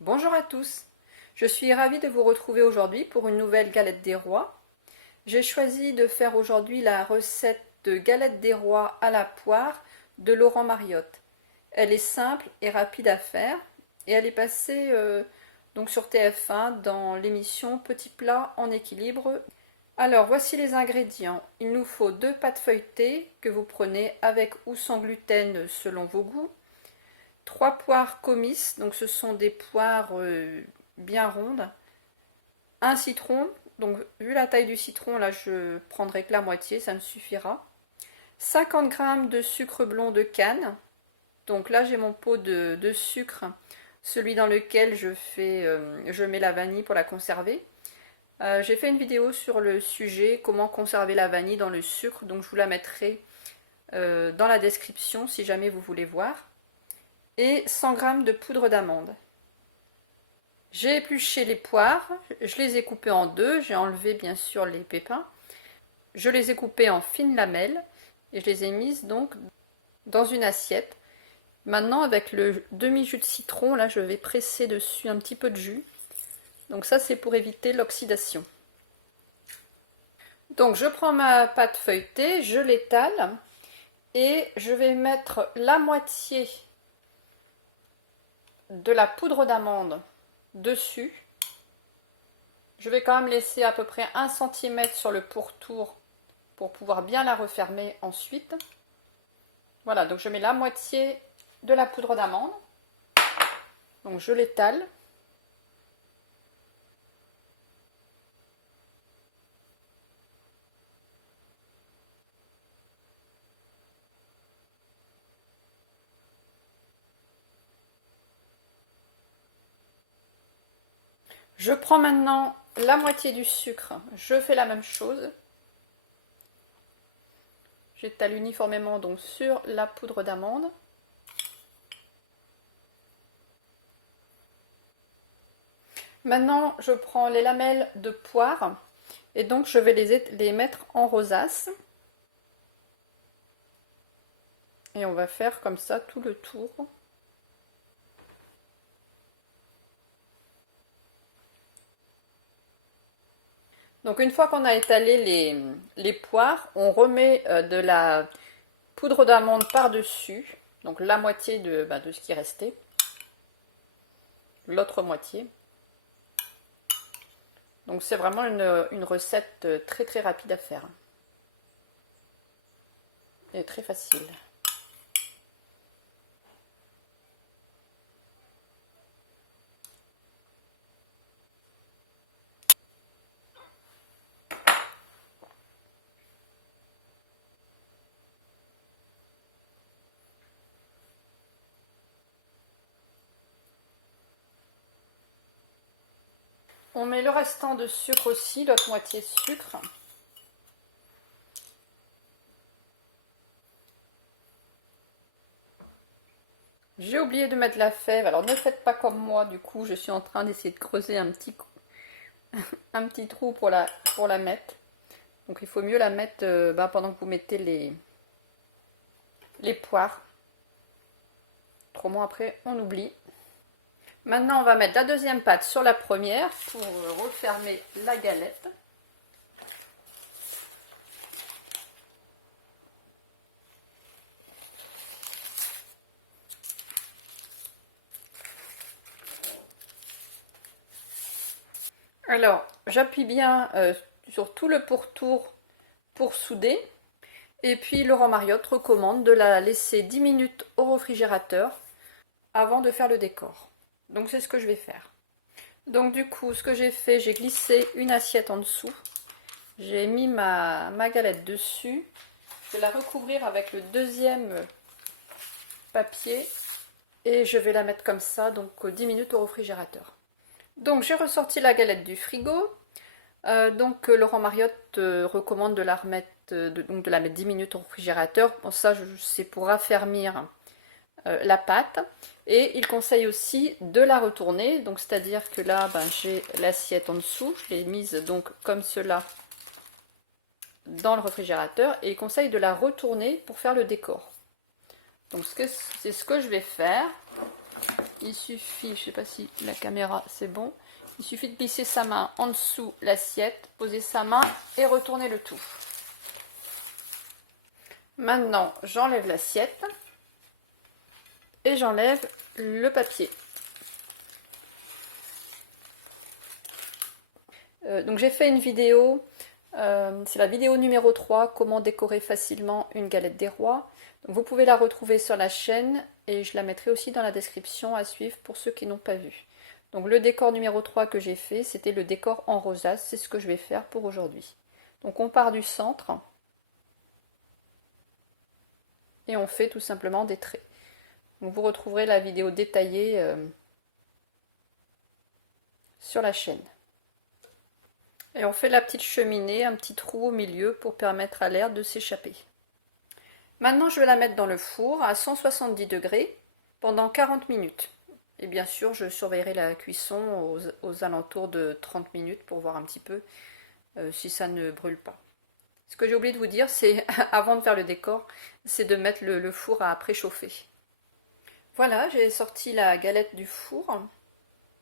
Bonjour à tous, je suis ravie de vous retrouver aujourd'hui pour une nouvelle galette des rois. J'ai choisi de faire aujourd'hui la recette de galette des rois à la poire de Laurent Mariotte. Elle est simple et rapide à faire et elle est passée donc sur TF1 dans l'émission Petits plats en équilibre. Alors voici les ingrédients. Il nous faut 2 pâtes feuilletées que vous prenez avec ou sans gluten selon vos goûts. 3 poires comices, donc ce sont des poires bien rondes. Un citron, donc vu la taille du citron, là je prendrai que la moitié, ça me suffira. 50 g de sucre blond de canne. Donc là j'ai mon pot de sucre, celui dans lequel je mets la vanille pour la conserver. J'ai fait une vidéo sur le sujet, comment conserver la vanille dans le sucre, donc je vous la mettrai dans la description si jamais vous voulez voir. Et 100 g de poudre d'amande. J'ai épluché les poires, je les ai coupées en deux, j'ai enlevé bien sûr les pépins. Je les ai coupées en fines lamelles et je les ai mises donc dans une assiette. Maintenant avec le demi-jus de citron, là je vais presser dessus un petit peu de jus. Donc ça c'est pour éviter l'oxydation. Donc je prends ma pâte feuilletée, je l'étale et je vais mettre la moitié de la poudre d'amande dessus. Je vais quand même laisser à peu près 1 cm sur le pourtour pour pouvoir bien la refermer ensuite. Voilà, donc je mets la moitié de la poudre d'amande. Donc je l'étale. Je prends maintenant la moitié du sucre, je fais la même chose. J'étale uniformément donc sur la poudre d'amande. Maintenant, je prends les lamelles de poire et donc je vais les mettre en rosace. Et on va faire comme ça tout le tour. Donc une fois qu'on a étalé les poires, on remet de la poudre d'amande par-dessus, donc la moitié de ce qui restait, l'autre moitié. Donc c'est vraiment une recette très très rapide à faire et très facile. On met le restant de sucre aussi, l'autre moitié de sucre. J'ai oublié de mettre la fève, alors ne faites pas comme moi, du coup je suis en train d'essayer de creuser un petit trou pour la mettre. Donc il faut mieux la mettre pendant que vous mettez les poires. Autrement après on oublie. Maintenant on va mettre la deuxième pâte sur la première pour refermer la galette. Alors j'appuie bien sur tout le pourtour pour souder. Et puis Laurent Mariotte recommande de la laisser 10 minutes au réfrigérateur avant de faire le décor. Donc c'est ce que je vais faire. Donc du coup, ce que j'ai fait, j'ai glissé une assiette en dessous. J'ai mis ma galette dessus. Je vais la recouvrir avec le deuxième papier. Et je vais la mettre comme ça, donc 10 minutes au réfrigérateur. Donc j'ai ressorti la galette du frigo. Laurent Mariotte recommande de la remettre, de la mettre 10 minutes au réfrigérateur. Bon, ça c'est pour raffermir la pâte. Et il conseille aussi de la retourner, donc c'est-à-dire que là j'ai l'assiette en dessous, je l'ai mise donc comme cela dans le réfrigérateur et il conseille de la retourner pour faire le décor. Donc c'est ce que je vais faire. Il suffit, je sais pas si la caméra c'est bon, il suffit de glisser sa main en dessous l'assiette, poser sa main et retourner le tout. Maintenant, j'enlève l'assiette et j'enlève le papier. Donc j'ai fait une vidéo, c'est la vidéo numéro 3, comment décorer facilement une galette des rois. Donc vous pouvez la retrouver sur la chaîne et je la mettrai aussi dans la description à suivre pour ceux qui n'ont pas vu. Donc le décor numéro 3 que j'ai fait, c'était le décor en rosace, c'est ce que je vais faire pour aujourd'hui. Donc on part du centre et on fait tout simplement des traits. Donc vous retrouverez la vidéo détaillée sur la chaîne. Et on fait la petite cheminée, un petit trou au milieu pour permettre à l'air de s'échapper. Maintenant je vais la mettre dans le four à 170 degrés pendant 40 minutes. Et bien sûr je surveillerai la cuisson aux alentours de 30 minutes pour voir un petit peu si ça ne brûle pas. Ce que j'ai oublié de vous dire, c'est avant de faire le décor, c'est de mettre le four à préchauffer. Voilà, j'ai sorti la galette du four.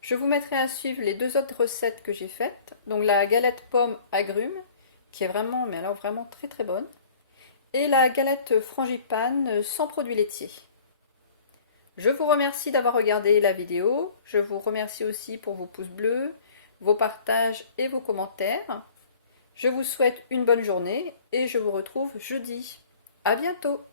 Je vous mettrai à suivre les deux autres recettes que j'ai faites. Donc la galette pomme agrumes, qui est vraiment, mais alors vraiment très très bonne. Et la galette frangipane sans produits laitiers. Je vous remercie d'avoir regardé la vidéo. Je vous remercie aussi pour vos pouces bleus, vos partages et vos commentaires. Je vous souhaite une bonne journée et je vous retrouve jeudi. À bientôt!